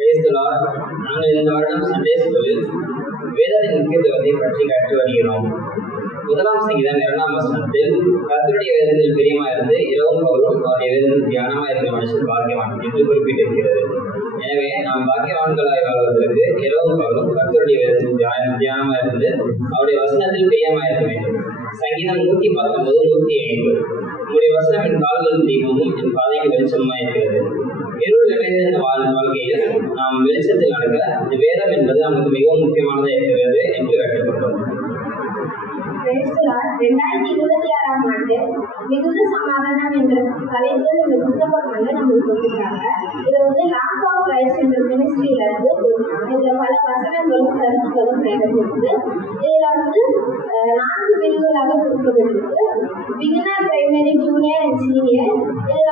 நாங்கள் இந்த வருடம் சண்டே ஸ்கூலில் வேதத்தின் முக்கியத்துவத்தை பற்றி கற்று வருகிறோம். முதலாம் சங்கீதம் 2ஆம் வசனத்தில் கர்த்தருடைய வேதத்தில் பிரியமாயிருந்து இரவும் பகலும் அவருடைய வேதத்தில் தியானமாக இருக்கிற மனுஷன் பாக்கியவான் என்று குறிப்பிட்டிருக்கிறது. எனவே நாம் பாக்கியவான்களாய் வாழ்வதற்கு இரவும் பகலும் கர்த்தருடைய வேதத்தில் தியானமாக இருந்து அவருடைய வசனத்தில் பிரியமாக இருக்க வேண்டும். சங்கீதம் 119, 105. உங்களுடைய வசனம் என் கால்கள் தீபமும் என் பாதைக்கு வெளிச்சமாக இருக்கிறது. இருள் நிறைந்த வாழ்க்கையில் நாம் வெளிச்சத்தில் நடக்க இந்த வேதம் என்பது நமக்கு மிகவும் முக்கியமானதாக இருக்கிறது என்று கற்றுக்கொண்டோம். 2026ஆம் ஆண்டு மிகுந்த சமாதானம் என்ற தலைப்பில் இந்த புத்தகம் நம்மளுக்கு கொடுத்துருக்காங்க. இதை லாம்ப் ஆஃப் கிரைஸ்ட் என்ற மினிஸ்ட்ரியில இருந்து இதுல பல வசனங்களும் கருத்துக்களும் கிடைச்சிருக்கு. இதுல 4 பிரிவுகளாக கொடுக்கப்பட்டிருக்கு. Beginner, primary, junior and senior. இதுல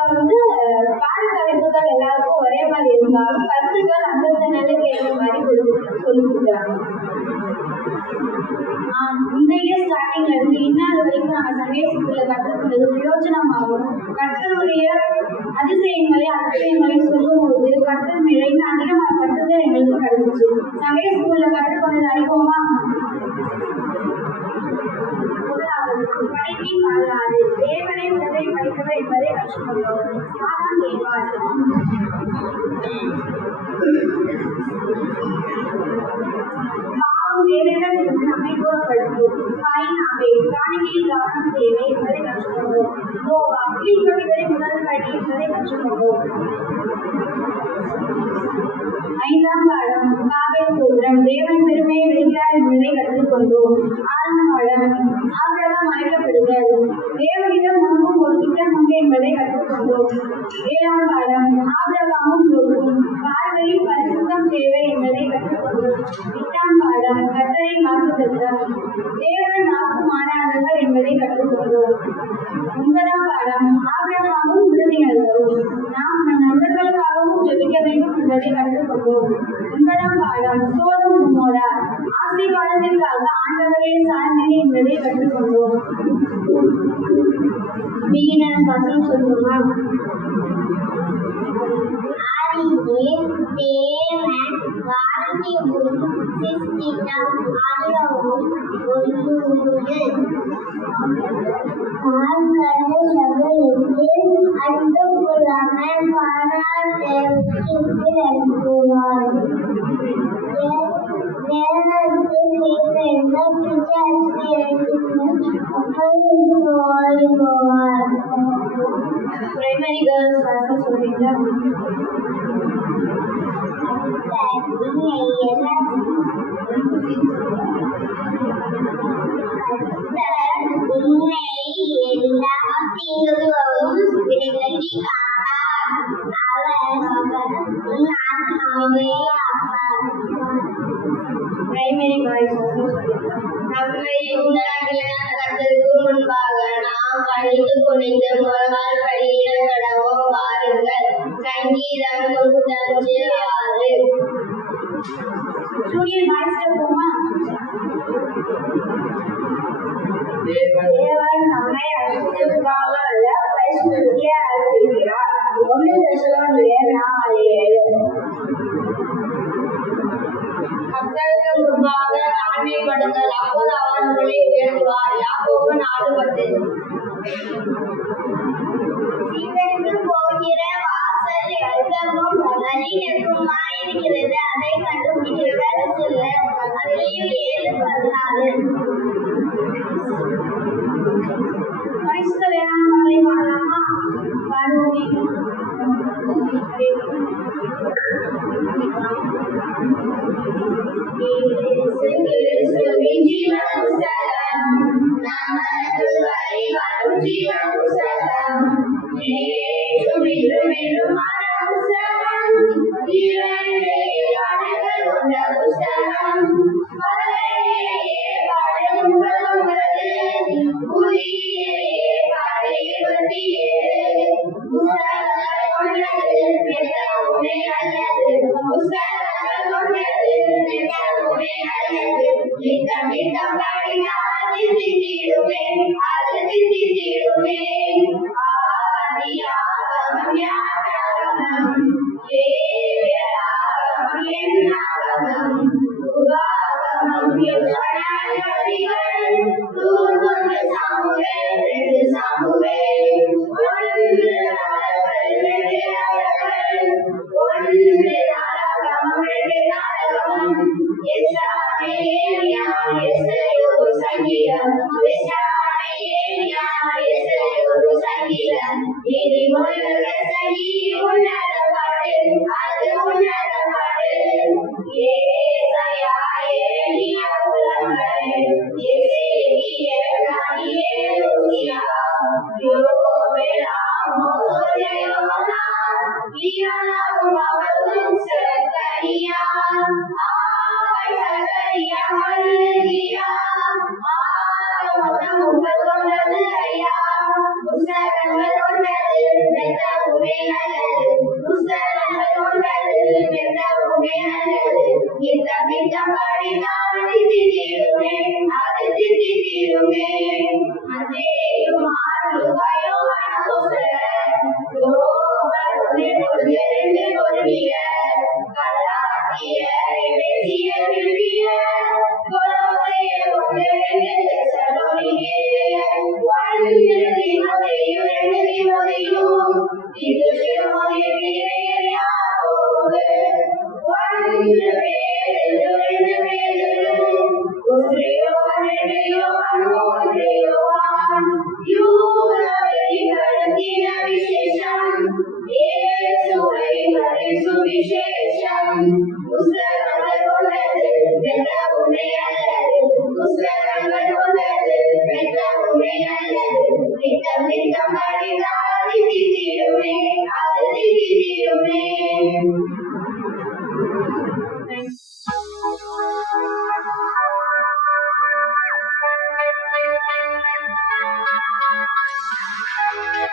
பாட தலைப்புகள் எல்லாருக்கும் ஒரே மாதிரி இருந்தாலும் கருத்துக்கள் அந்தந்த நிலைக்கு ஏற்ற மாதிரி சொல்லி கொடுக்குறாங்க. முந்தைய ஸ்டார்டிங்ல இருந்து இன்னார் வரைக்கும் நாங்க சண்டே ஸ்கூல்ல கற்றுக்கொண்டது பிரயோஜனமாகும். கர்த்தருடைய அதிசயங்களை அற்புதங்களை சொல்லும் போது கர்த்தர் நிறைந்து அதிகமாக கற்றுதல் எங்களுக்கு கிடைச்சிச்சு. சண்டே ஸ்கூல்ல கற்றுக்கொண்டது அறிவோமா? படைப்பின் வரலாறு, தேவனை முதலை படித்தவர் என்பதை கற்றுக்கொண்டோம். ஆதாம் ஏவாள். வேறிடம் நம்மை கூறப்படுத்தும். காயின் ஆபேல், பிராணிகளில் கவனம் தேவை என்பதை கற்றுக்கொண்டோம். நோவா, கீழ்ப்படிதலை முதல் படி என்பதை கற்றுக்கொண்டோம். 5ஆம் பாடம் பாபேல் கோபுரம், தேவன் பெருமையை விளைக்கிறார் என்பதை கற்றுக்கொண்டோம். 6ஆம் பாடம் ஆபிரகாம் அழைக்கப்படுதல், தேவனிடம் முன்பும் ஒரு திட்டம் உண்டு என்பதை கற்றுக்கொண்டோம். 7ஆம் பாடம் ஆபிரகாமும் லோத்தும், பார்வையில் பரிசுத்தம் தேவை என்பதை கற்றுக்கொண்டோம். 8ஆம் பாடம் கர்த்தரை வாக்குத்தத்தம், தேவன் வாக்கு மாறாதவர் என்பதை கற்றுக்கொண்டோம். 9ஆம் பாடம் ஆபிரகாமும் விருந்தினர்களும், நாம் நம் நண்பர்களுக்காகவும் ஜெபிக்க வேண்டும் என்பதை கற்றுக்கொண்டோம். 9ஆம் பாடம் சோதோம் கொமோரா, ஆசீர்வாதத்திற்காக ஆண்டவரை சார்ந்தது என்பதை கற்றுக்கொண்டோம். பிகினர் வசனம் சொல்லுமா? தேவன் வானத்தையும் சிருஷ்டித்த ஆலயமும் ஒன்றுண்டு. கடல் சகலத்தில் அன்பு கொள்ளாமல் காணாதவற்றிற்கு அனுப்புவார். வேதத்தில் கேட்கின்ற போவார். பிரைமரி கேர்ள்ஸ் வசனம் சொல்றீங்களா? உன்னை எல்லா தீங்குகளும் விலக்கி காப்பார். அவர் உன் ஆத்மாவை காப்பார். பிரைமரி பாய்ஸ் நம்மை உண்டாக்கின கர்த்தருக்கு முன்பாக நாம் பணிந்து குனிந்து முழங்கால் படியிட கடவோம் வாருங்கள். சங்கீதம் 95:6. ஜூனியர் பாய்ஸ் போமா? தேவன் நம்மை அழைத்ததற்காக அல்ல, பரிசுத்தத்திற்கே அழைத்திருக்கிறார். 1 தெசலோனிக்கேயர் 4:7. கர்த்தருக்கு முன்பாக தாழ்மைப்படுங்கள், அப்போது அவர் உங்களை உயர்த்துவார். யாக்கோபு 4:10. ஜீவனுக்கு போகிற வாசல் எவ்வளவும் வலிநெருக்கமாயிருக்கிறது, அதை கண்டுபிடிக்கிறவர் சிலர். மத்தேயு 7:14. பரிசுத்த வேளாண்மை வாழலாமா? வருவி ஜீவன்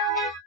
Thanks.